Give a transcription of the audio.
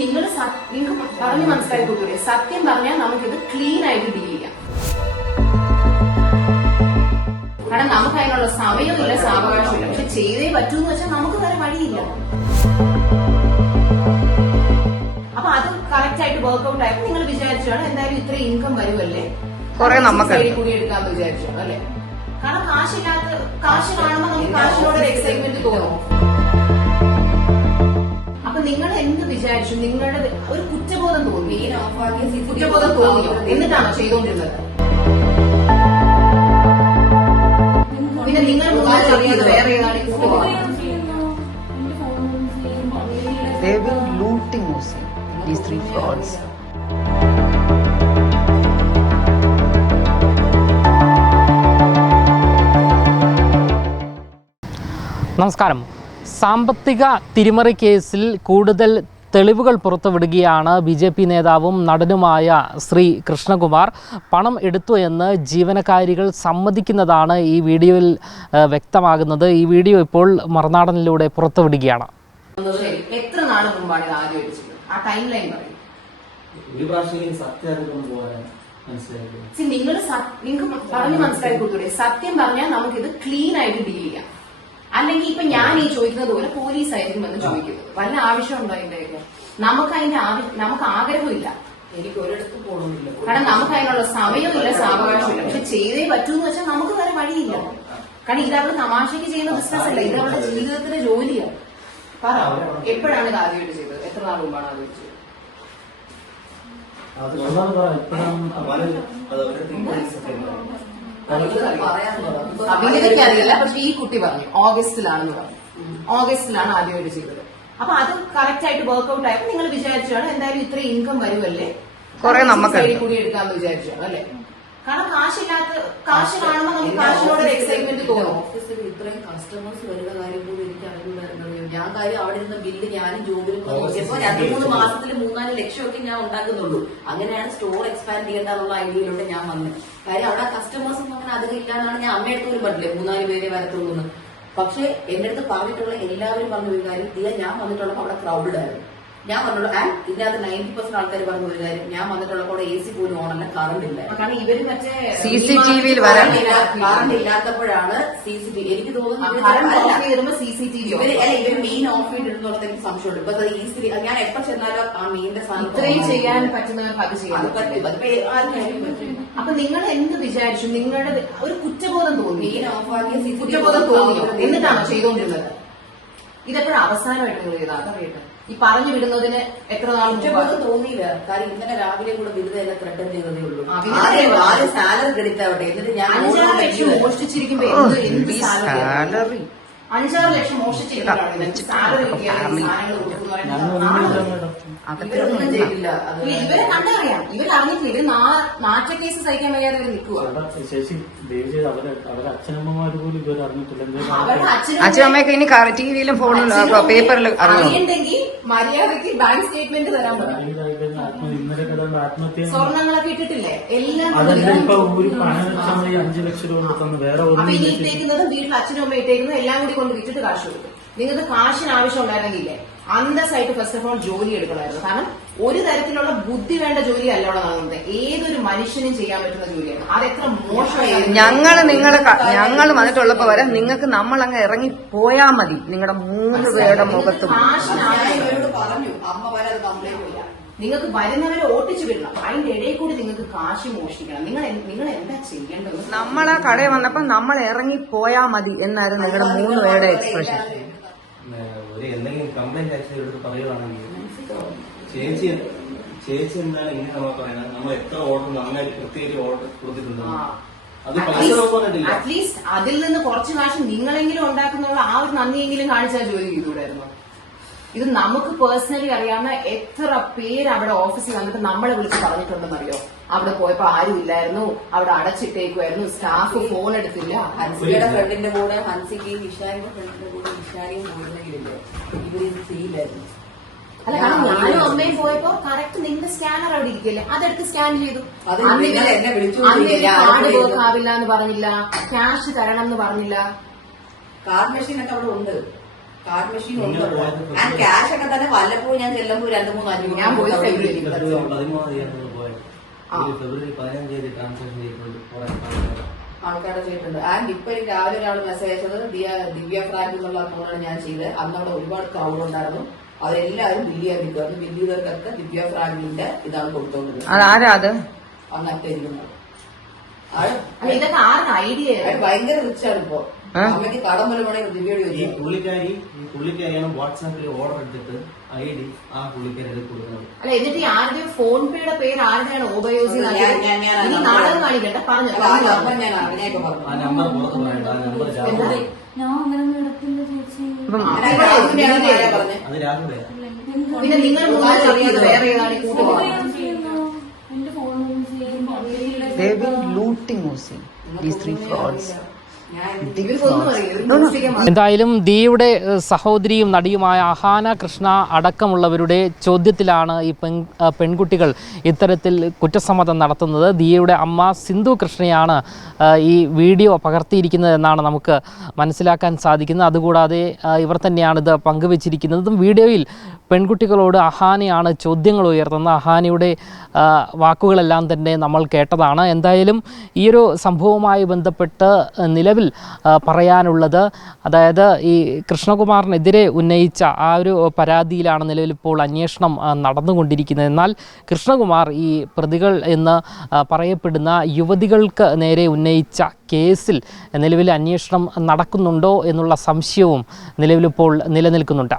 നിങ്ങൾ നിങ്ങൾക്ക് പറഞ്ഞു മനസ്സിലാക്കി കൊടുത്തൂടെ സത്യം പറഞ്ഞാൽ നമുക്കിത് ക്ലീൻ ആയിട്ട് ഡീൽ ചെയ്യാം. കാരണം നമുക്ക് അതിനുള്ള സമയമില്ല സാവകാശമില്ല. പക്ഷെ ചെയ്തേ പറ്റൂ എന്ന് വെച്ചാൽ നമുക്ക് വേറെ വഴിയില്ല. അപ്പൊ അത് കറക്റ്റ് ആയിട്ട് വർക്ക്ഔട്ട് ആയപ്പോ നിങ്ങൾ വിചാരിച്ചാണ് എന്തായാലും ഇത്ര ഇൻകം വരുമല്ലേ? കുറെ നമുക്ക് കൂടി എടുക്കാന്ന് വിചാരിച്ചു അല്ലെ? കാരണം കാശില്ലാത്ത കാശ് കാണുമ്പോൾ നമുക്ക് കാശിനോട് ഒരു എക്സൈറ്റ്മെന്റ് തോന്നും. വിചാരിച്ചു നിങ്ങളുടെ ഒരു കുറ്റബോധം തോന്നി. കുറ്റബോധം തോന്നിയോ എന്നിട്ടാണോ ചെയ്തുകൊണ്ടിരുന്നത്? പിന്നെ നിങ്ങൾ വേറെ ഏതാണ് ഈ കുറ്റബോധം They've been looting Musi, these three frauds. നമസ്കാരം. സാമ്പത്തിക തിരിമറി കേസിൽ കൂടുതൽ തെളിവുകൾ പുറത്തുവിടുകയാണ് ബി ജെ പി നേതാവും നടനുമായ ശ്രീ കൃഷ്ണകുമാർ. പണം എടുത്തു എന്ന് ജീവനക്കാരികൾ സമ്മതിക്കുന്നതാണ് ഈ വീഡിയോയിൽ വ്യക്തമാകുന്നത്. ഈ വീഡിയോ ഇപ്പോൾ മറുനാടനിലൂടെ പുറത്തുവിടുകയാണ്. എത്ര നാൾ മുമ്പാണ് ഇത് ആദ്യം അടിച്ചത് ആ ടൈം ലൈൻ പറയും. ഒരു പ്രാവശ്യം സത്യാഗ്രഹം പോരാൻ മനസ്സിലായത് നിങ്ങൾ നിങ്ങൾക്ക് പറഞ്ഞു മനസ്സിലാക്കി കൊടുത്തൂടെ സത്യം പറഞ്ഞാൽ നമുക്കിത് ക്ലീൻ ആയിട്ട് ഡീൽ ചെയ്യാം. അല്ലെങ്കിൽ ഇപ്പൊ ഞാൻ ഈ ചോദിക്കുന്നത് പോലെ പോലീസ് ആയിരിക്കും എന്ന് ചോദിക്കുന്നത്. വല്ല ആവശ്യമുണ്ടോ അതിന്റെ നമുക്ക് അതിന്റെ ആവശ്യം നമുക്ക് ആഗ്രഹമില്ല എനിക്ക് ഒരിടത്ത് പോകണമില്ല കാരണം നമുക്ക് അതിനുള്ള സമയമില്ല സാവകാശമില്ല. പക്ഷെ ചെയ്തേ പറ്റൂ എന്ന് വെച്ചാൽ നമുക്ക് വേറെ വഴിയില്ല. കാരണം ഇത് അവൾ തമാശക്ക് ചെയ്യുന്ന ബിസിനസ് അല്ല. ഇത് അവളുടെ ജീവിതത്തിന്റെ ജോലിയാണ് പറ എപ്പോഴാണ് ഇത് ആദ്യമായിട്ട് ചെയ്തത്? എത്ര നാൾ മുമ്പാണ് ആദ്യമായിട്ട് ചെയ്തത്? അറിയില്ല. പക്ഷെ ഈ കുട്ടി പറഞ്ഞു ഓഗസ്റ്റിലാണെന്ന് പറഞ്ഞു. ഓഗസ്റ്റിലാണ് ആദ്യമായിട്ട് ചെയ്തത്. അപ്പൊ അത് കറക്റ്റ് ആയിട്ട് വർക്ക്ഔട്ട് ആയപ്പോൾ നിങ്ങൾ വിചാരിച്ചാണ് എന്തായാലും ഇത്ര ഇൻകം വരുമല്ലേ? കുറെ നമുക്ക് കൂടി എടുക്കാന്ന് വിചാരിച്ചാണ് അല്ലെ? കാരണം കാശില്ലാത്ത കാശ് കാണുമ്പോൾ നമുക്ക് കാശിനോട് ഒരു എക്സൈറ്റ്മെന്റ് തോന്നും. ഓഫീസിൽ ഇത്രയും കസ്റ്റമേഴ്സ് വരുന്ന കാര്യം കൂടി എനിക്ക് അറിയുന്നുണ്ടായിരുന്നത് ഞാൻ കാര്യം അവിടെ ഇരുന്ന ബില്ല് ഞാനും ജോബിലും ഒക്കെ നോക്കിയപ്പോ രണ്ട് മൂന്ന് മാസത്തിൽ മൂന്നാൽ ലക്ഷമൊക്കെ ഞാൻ ഉണ്ടാക്കുന്നുള്ളൂ. അങ്ങനെയാണ് സ്റ്റോർ എക്സ്പാൻഡ് ചെയ്യേണ്ടതുള്ള ഐഡിയയിലൂടെ ഞാൻ വന്നത്. കാര്യം അവിടെ കസ്റ്റമേഴ്സ് ഒന്നും അങ്ങനെ അധികം ഇല്ലാന്നാണ് ഞാൻ അമ്മയടുത്ത് പോലും പറഞ്ഞില്ലേ? മൂന്നാൽ പേരെ വരത്തുള്ളൂ പക്ഷേ എന്റെ അടുത്ത് പറഞ്ഞിട്ടുള്ള എല്ലാവരും പറഞ്ഞ ഒരു കാര്യം ദിയ ഞാൻ വന്നിട്ടുള്ളപ്പോൾ അവിടെ ക്രൗഡഡ് ആയിരുന്നു ഞാൻ പറഞ്ഞോളൂ ആൻഡ് ഇതിനകത്ത് നയന്റി പെർസെന്റ് ആൾക്കാർ പറഞ്ഞ ഒരു കാര്യം. ഞാൻ വന്നിട്ടുള്ളപ്പോൾ കൂടെ എ സി പോലും ഓണല്ല കറണ്ട് ഇല്ല. കാരണം ഇവർ മറ്റേ സി സി ടി വരാൻ- കറണ്ട് ഇല്ലാത്തപ്പോഴാണ് സി സി ടി എനിക്ക് തോന്നുന്നു സി സി ടി വി ഇവർ അല്ല ഇവർ മെയിൻ ഓഫ് ചെയ്തിട്ടുള്ളത് എനിക്ക് സംശയമുണ്ട്. ഇപ്പൊ ഈസിലി ഞാൻ എപ്പോ ചെന്നാലും ആ മെയിന്റെ ഇത്രയും ചെയ്യാൻ പറ്റുന്നവർക്ക് അത് അത് ചെയ്യാൻ പറ്റും. അതിപ്പോ ആർക്കായാലും അപ്പൊ നിങ്ങൾ എന്ത് വിചാരിച്ചു? നിങ്ങളുടെ ഒരു കുറ്റബോധം തോന്നി. മെയിൻ ഓഫ് ആക്കിയ സി കുറ്റബോധം തോന്നി. എന്നിട്ടാണോ ചെയ്തുകൊണ്ടിരുന്നത് ഇതെപ്പോഴും അവസാനമായിട്ട് നിങ്ങൾ ചെയ്താൽ അതറിയട്ടെ. ഈ പറഞ്ഞു വിടുന്നതിന് എത്ര നാൾ കുറ്റബോധം തോന്നിയില്ല. കാര്യം ഇന്നലെ രാവിലെ കൂടെ വിരുദ്ധ എന്നെ ത്രെഡ് ചെയ്തതേ ഉള്ളൂ. ആദ്യം സാലറി ക്രെഡിറ്റ് ആവട്ടെ. എന്നിട്ട് ഞാൻ അഞ്ചാറ് ലക്ഷം. മോഷ്ടിച്ചിരിക്കുമ്പോ എന്ത് എന്ത് സാലറി. അഞ്ചാറ് ലക്ഷം മോഷ്ടിച്ചിരിക്കുകയാണ് ഇവർക്ക് സാലറി സാധനങ്ങൾ കൊടുക്കുന്നു ഇവരൊന്നും ചെയ്തില്ല ഇവരെ കണ്ടറിയാം. ഇവർ അറിഞ്ഞിട്ടില്ല. ഇവർ നാ- നാറ്റ കേസ് സഹിക്കാൻ വയ്യാതെ ഇവർ നിൽക്കുക ചേച്ചി ദയവ് ചെയ്ത് അവരെ അവരെ അച്ഛനമ്മമാര് പോലും അറിഞ്ഞിട്ടില്ല. അച്ഛനമ്മയൊക്കെ ഇനി ടിവിയിലും ഫോണിലും പേപ്പറിൽ അറിഞ്ഞു അറിയണ്ടെങ്കിൽ മര്യാദയ്ക്ക് ബാങ്ക് സ്റ്റേറ്റ്മെന്റ് തരാൻ ഇന്നലെ കിടന്ന് ആത്മഹത്യ സ്വർണങ്ങളൊക്കെ ഇട്ടിട്ടില്ലേ? എല്ലാം ഒരു പണം വെച്ചാൽ അഞ്ചു ലക്ഷം രൂപ കൊടുത്തെന്ന് വേറെ ഒന്നും. ഇട്ടേക്കുന്നത് വീട്ടിൽ അച്ഛനും അമ്മയും ഇട്ടേക്കുന്നത് എല്ലാം കൂടി കൊണ്ട് വിറ്റിട്ട് കാശ് കൊടുക്കും. നിങ്ങൾക്ക് കാശിന് ആവശ്യം ഉണ്ടായിരുന്നെങ്കിലേ അന്തസ്സായിട്ട് ഫസ്റ്റ് ഓഫ് ഓൾ ജോലി എടുക്കണമായിരുന്നു. കാരണം ഒരു തരത്തിലുള്ള ബുദ്ധി വേണ്ട ജോലി അല്ല അവിടെ നടന്നത്. ഏതൊരു മനുഷ്യനും ചെയ്യാൻ പറ്റുന്ന ജോലിയാണ്. അത് എത്ര മോശമായിരുന്നു ഞങ്ങൾ നിങ്ങളെ ഞങ്ങൾ വന്നിട്ടുള്ളപ്പോ വരെ നിങ്ങൾക്ക് നമ്മൾ അങ്ങ് ഇറങ്ങി പോയാ മതി. നിങ്ങളുടെ മൂന്ന് പേരുടെ മുഖത്തും. പറഞ്ഞു. അമ്മ വരെ അത് കംപ്ലൈന്റ് ചെയ്യാം നിങ്ങൾക്ക് വരുന്നവരെ ഓട്ടിച്ചു വിടണം. അതിന്റെ ഇടയിൽ കൂടി നിങ്ങൾക്ക് കാശ് മോഷ്ടിക്കണം. നിങ്ങൾ നിങ്ങൾ എന്താ ചെയ്യേണ്ടത്? നമ്മൾ ആ കടയിൽ വന്നപ്പോ നമ്മൾ ഇറങ്ങി പോയാ മതി എന്നായിരുന്നു നിങ്ങളുടെ മൂന്ന് പേരുടെ എക്സ്പ്രഷൻ ഒരു എന്തെങ്കിലും കംപ്ലൈന്റ് ആയിട്ട് എടുത്ത് പറയുകയാണെങ്കിൽ ചേച്ചി ചേച്ചി എന്താണ് ഇങ്ങനെ നമ്മൾ പറയുന്നത്? നമ്മൾ എത്ര ഓർഡർ നന്നായി കൃത്യമായിട്ട് ഓർഡർ കൊടുത്തിട്ടുണ്ട്. അറ്റ്ലീസ്റ്റ് അതിൽ നിന്ന് കുറച്ച് കാശ് നിങ്ങളെങ്കിലും ഉണ്ടാക്കുന്നുള്ള ആ ഒരു നന്ദിയെങ്കിലും കാണിച്ചാൽ ജോലി ചെയ്തുകൂടായിരുന്നു? ഇത് നമുക്ക് പേഴ്സണലി അറിയാവുന്ന എത്ര പേര് അവിടെ ഓഫീസിൽ വന്നിട്ട് നമ്മളെ വിളിച്ച് പറഞ്ഞിട്ടുണ്ടെന്നറിയോ? അവിടെ പോയപ്പോ ആരും ഇല്ലായിരുന്നു. അവിടെ അടച്ചിട്ടേക്കുമായിരുന്നു സ്റ്റാഫ് ഫോൺ എടുത്തില്ല. ഹൻസിയുടെ ഫ്രണ്ടിന്റെ കൂടെ ഹൻസിക്കും ഇഷാരിന്റെ ഫ്രണ്ടിന്റെ കൂടെ ഇഷാരിയും പോയിരുന്നെങ്കിലില്ലേ ഇവരിത് ചെയ്യില്ലായിരുന്നു അല്ല കാരണം ഞാനും അമ്മയും പോയപ്പോ കറക്റ്റ് നിങ്ങളുടെ സ്കാനർ അവിടെ ഇരിക്കില്ലേ അതെടുത്ത് സ്കാൻ ചെയ്തു. കാർഡ് വർക്ക് ആവില്ല എന്ന് പറഞ്ഞില്ല. ക്യാഷ് തരണം എന്ന് പറഞ്ഞില്ല. കാർഡ് മെഷീൻ ഒക്കെ അവിടെ ഉണ്ട്. കാർഡ് മെഷീൻ ഉണ്ട് ഞാൻ ക്യാഷ് ഒക്കെ തന്നെ വല്ലപ്പോഴും ഞാൻ ചെല്ലുമ്പോൾ രണ്ട് മൂന്ന് അഞ്ഞൂറ് ഞാൻ പോയി പോയത്. ആ. ഫെബ്രുവരി പതിനഞ്ചാം തീയതി ട്രാൻസാക്ഷൻ ചെയ്തിട്ടുണ്ട് ആൾക്കാരെ ചെയ്തിട്ടുണ്ട്. ആൻഡ് ഇപ്പൊ എനിക്ക് രാവിലെ ഒരാൾ മെസ്സേജ് അയച്ചത് ദിയ ദിവ്യ ഫ്രാങ്ക് എന്നുള്ള അക്കൗണ്ടാണ് ഞാൻ ചെയ്തത്. അന്ന് അവിടെ ഒരുപാട് ക്രൗഡ് ഉണ്ടായിരുന്നു. അവരെല്ലാവരും ബില്ല് ചെയ്യാൻ നിൽക്കുമായിരുന്നു ബില്ല് ചെയ്തവർക്കൊക്കെ ദിവ്യ ഫ്രാങ്കിന്റെ ഇതാണ് കൊടുത്തോണ്ടിരുന്നത്. അങ്ങനത്തെ ഇരിക്കുന്നത്. ഇതൊക്കെ ആരുടെ ഐഡിയ അയാൾ ഭയങ്കര റിച്ചാണ് ഇപ്പൊ. ഏ? അമ്മയ്ക്ക് കടം വല്ല വേണമെങ്കിൽ ദിവ്യയോട് ഈ ചോദിച്ചു? പുള്ളിക്കാരി ഈ പുള്ളിക്കാരിയാണ് വാട്സാപ്പിൽ ഓർഡർ എടുത്തിട്ട് ഐ ഡി ആ പുള്ളിക്കാരി കൊടുക്കുന്നത്. അല്ല എന്നിട്ട് ഈ ആരുടെയും ഫോൺ പേയുടെ പേര് ആരുടെയാണ് ഞാൻ- ഞാൻ- ഞാൻ- നാടകം കാണിക്കണ്ട പറഞ്ഞു അല്ല, ആ നമ്പർ ഞാൻ അറിഞ്ഞേക്ക് ആ പറഞ്ഞു. നമ്പർ പുറത്ത് പറയണ്ട ആ നമ്പർ രാഹുൽ ഞാൻ അങ്ങനൊന്നും എടുത്തില്ല ചേച്ചി. അത് രാഹുലേ പിന്നെ നിങ്ങൾ അറിയാതെ വേറെ ഏതാണ്? ഈ കൂട്ടുകാർ they have been looting Osi. These three frauds. എന്തായാലും ദിയുടെ സഹോദരിയും നടിയുമായ അഹാന കൃഷ്ണ അടക്കമുള്ളവരുടെ ചോദ്യത്തിലാണ് ഈ പെൺ പെൺകുട്ടികൾ ഇത്തരത്തിൽ കുറ്റസമ്മതം നടത്തുന്നത്. ദിയയുടെ അമ്മ സിന്ധു കൃഷ്ണയാണ് ഈ വീഡിയോ പകർത്തിയിരിക്കുന്നത് എന്നാണ് നമുക്ക് മനസ്സിലാക്കാൻ സാധിക്കുന്നത്. അതുകൂടാതെ ഇവർ തന്നെയാണ് ഇത് പങ്കുവച്ചിരിക്കുന്നതും. വീഡിയോയിൽ പെൺകുട്ടികളോട് അഹാനിയാണ് ചോദ്യങ്ങൾ ഉയർത്തുന്നത്. അഹാനിയുടെ വാക്കുകളെല്ലാം തന്നെ നമ്മൾ കേട്ടതാണ്. എന്തായാലും ഈയൊരു സംഭവവുമായി ബന്ധപ്പെട്ട് നിലവിൽ പറയാനുള്ളത് അതായത് ഈ കൃഷ്ണകുമാറിനെതിരെ ഉന്നയിച്ച ആ ഒരു പരാതിയിലാണ് നിലവിൽ ഇപ്പോൾ അന്വേഷണം നടന്നുകൊണ്ടിരിക്കുന്നത്. എന്നാൽ കൃഷ്ണകുമാർ ഈ പ്രതികൾ എന്ന് പറയപ്പെടുന്ന യുവതികൾക്ക് നേരെ ഉന്നയിച്ച കേസിൽ നിലവിൽ അന്വേഷണം നടക്കുന്നുണ്ടോ എന്നുള്ള സംശയവും നിലവിലിപ്പോൾ നിലനിൽക്കുന്നുണ്ട്.